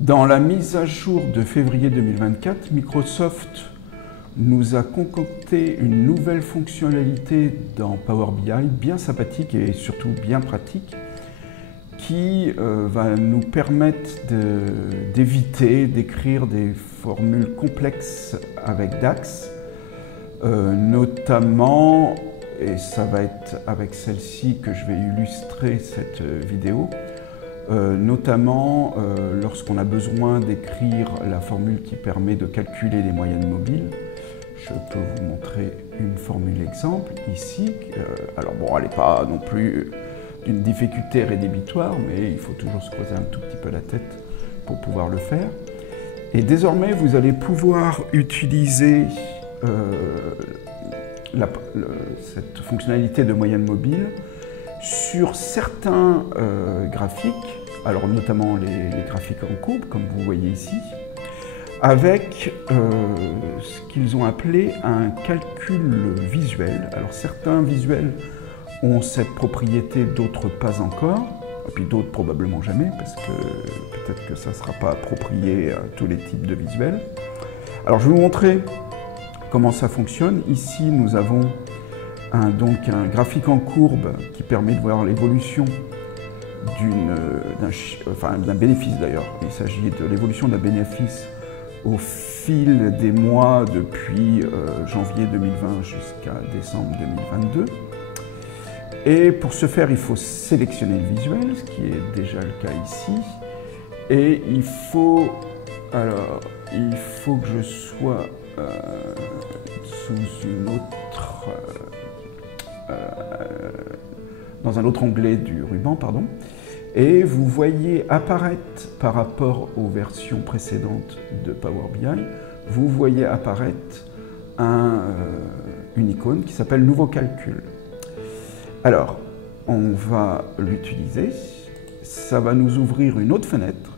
Dans la mise à jour de février 2024, Microsoft nous a concocté une nouvelle fonctionnalité dans Power BI bien sympathique et surtout bien pratique qui va nous permettre d'éviter d'écrire des formules complexes avec DAX, notamment, et ça va être avec celle-ci que je vais illustrer cette vidéo, notamment lorsqu'on a besoin d'écrire la formule qui permet de calculer les moyennes mobiles. Je peux vous montrer une formule exemple ici. Alors bon, elle n'est pas non plus d'une difficulté rédhibitoire, mais il faut toujours se creuser un tout petit peu la tête pour pouvoir le faire. Et désormais, vous allez pouvoir utiliser cette fonctionnalité de moyenne mobile sur certains graphiques, alors notamment les graphiques en courbe, comme vous voyez ici, avec ce qu'ils ont appelé un calcul visuel. Alors certains visuels ont cette propriété, d'autres pas encore, et puis d'autres probablement jamais, parce que peut-être que ça ne sera pas approprié à tous les types de visuels. Alors je vais vous montrer comment ça fonctionne. Ici nous avons donc un graphique en courbe qui permet de voir l'évolution d'un bénéfice d'ailleurs. Il s'agit de l'évolution d'un bénéfice au fil des mois depuis janvier 2020 jusqu'à décembre 2022. Et pour ce faire, il faut sélectionner le visuel, ce qui est déjà le cas ici. Et il faut que je sois sous une autre... dans un autre onglet du ruban, pardon. Et vous voyez apparaître, par rapport aux versions précédentes de Power BI, vous voyez apparaître une icône qui s'appelle Nouveau calcul. Alors, on va l'utiliser. Ça va nous ouvrir une autre fenêtre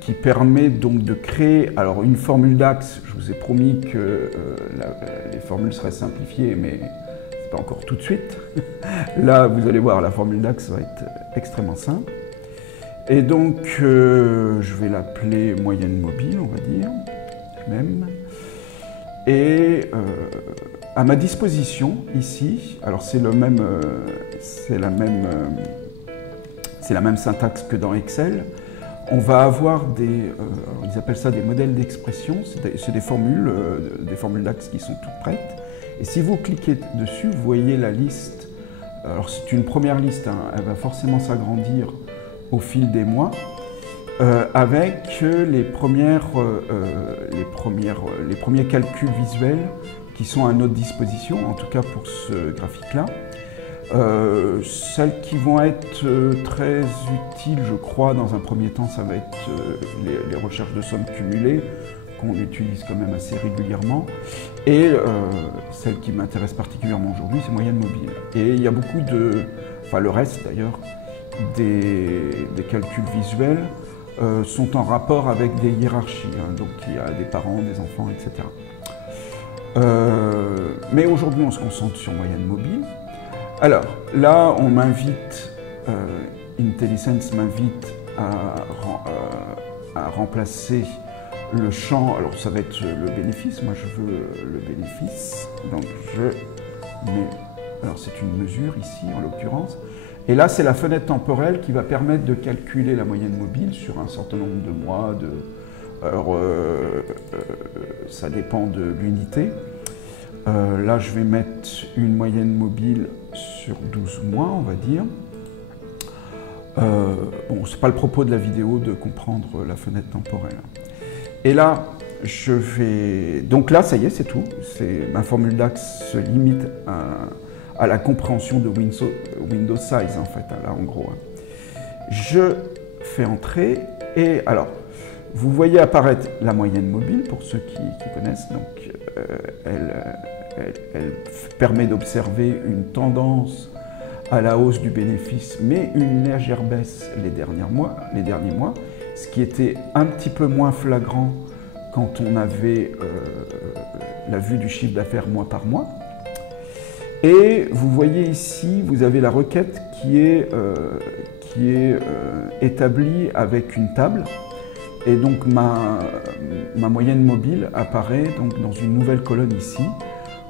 qui permet donc de créer alors une formule DAX. Je vous ai promis que les formules seraient simplifiées, mais pas encore tout de suite. Là, vous allez voir, la formule DAX va être extrêmement simple. Et donc, je vais l'appeler moyenne mobile, on va dire, même. Et à ma disposition, ici, alors c'est la même syntaxe que dans Excel, on va avoir ils appellent ça des modèles d'expression, c'est des formules DAX qui sont toutes prêtes. Et si vous cliquez dessus, vous voyez la liste. Alors c'est une première liste, hein, elle va forcément s'agrandir au fil des mois, avec les premiers calculs visuels qui sont à notre disposition, en tout cas pour ce graphique-là. Celles qui vont être très utiles, je crois, dans un premier temps, ça va être les recherches de sommes cumulées, qu'on utilise quand même assez régulièrement. Et celle qui m'intéresse particulièrement aujourd'hui, c'est moyenne mobile. Et il y a beaucoup le reste d'ailleurs, des calculs visuels sont en rapport avec des hiérarchies. Hein, donc il y a des parents, des enfants, etc. Mais aujourd'hui, on se concentre sur moyenne mobile. Alors là, on m'invite, IntelliSense m'invite à remplacer le champ, alors ça va être le bénéfice, moi je veux le bénéfice, donc je mets, alors c'est une mesure ici en l'occurrence, et là c'est la fenêtre temporelle qui va permettre de calculer la moyenne mobile sur un certain nombre de mois, alors ça dépend de l'unité. Là je vais mettre une moyenne mobile sur 12 mois, on va dire. Bon, c'est pas le propos de la vidéo de comprendre la fenêtre temporelle. Et là, je vais... Donc là, ça y est, c'est tout. Ma formule DAX se limite à la compréhension de Windows Size, en fait, là, en gros. Je fais entrer, et alors, vous voyez apparaître la moyenne mobile, pour ceux qui connaissent. Donc, elle permet d'observer une tendance à la hausse du bénéfice, mais une légère baisse les derniers mois, ce qui était un petit peu moins flagrant quand on avait la vue du chiffre d'affaires mois par mois. Et vous voyez ici, vous avez la requête qui est établie avec une table Et donc ma moyenne mobile apparaît donc dans une nouvelle colonne ici,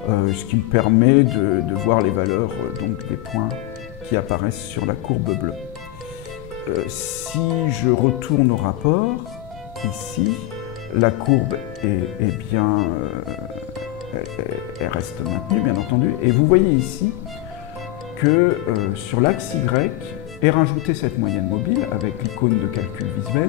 ce qui me permet de voir les valeurs donc des points qui apparaissent sur la courbe bleue. Si je retourne au rapport, ici, la courbe est bien, elle reste maintenue bien entendu, et vous voyez ici que sur l'axe Y est rajoutée cette moyenne mobile avec l'icône de calcul visuel,